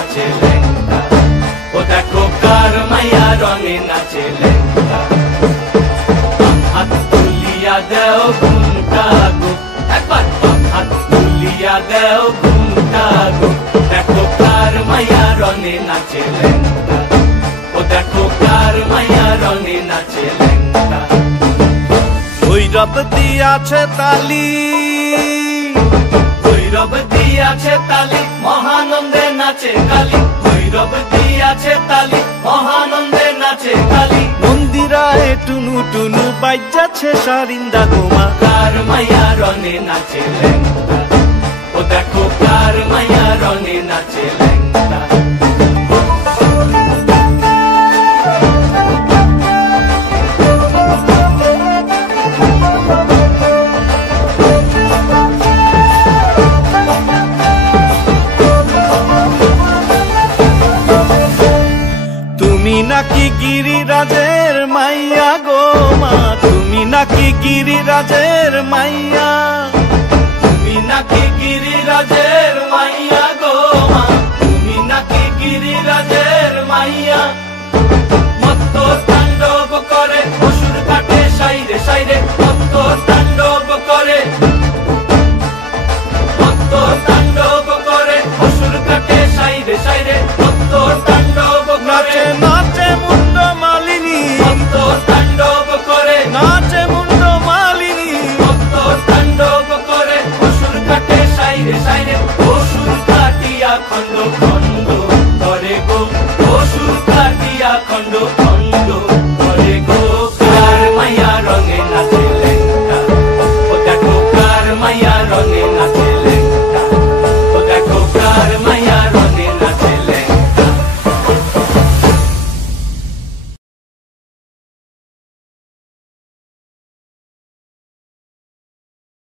নাচে লেঙ্গা, ও দেখো কার মাইয়া রঙে নাচে লেঙ্গা। হাত তুলিয়া দেও ঘুমটা গো, একবার হাত তুলিয়া দেও ঘুমটা গো, দেখো কার মাইয়া রঙে নাচে লেঙ্গা, ও দেখো কার মাইয়া রঙে নাচে লেঙ্গা। ভৈরব দিয়াছে তালি, ভৈরব দিয়াছে তালি, মহানন্দে নাচে কালী, ভৈরব দিয়াছে তালি, মহানন্দে নাচে কালী। মন্দিরায় টুনু টুনু বাজ্যাছে সারিন্দা গোমা, কার মাইয়া রঙে নাচে লেঙ্গা, ও দেখো কার মাইয়া রঙে নাচে লেঙ্গা। তুমি নাকি গিরিরাজের মাইয়া গো মা, তুমি নাকি গিরিরাজের মাইয়া, তুমি নাকি গিরিরাজের মাইয়া গো মা, তুমি নাকি গিরিরাজের মাইয়া। মত্ত তাণ্ডব করে অসুর কাটে সাইরে সাইরে, মত্ত তাণ্ডব করে, মত্ত তাণ্ডব করে অসুর কাটে সাইরে সাইরে, মত্ত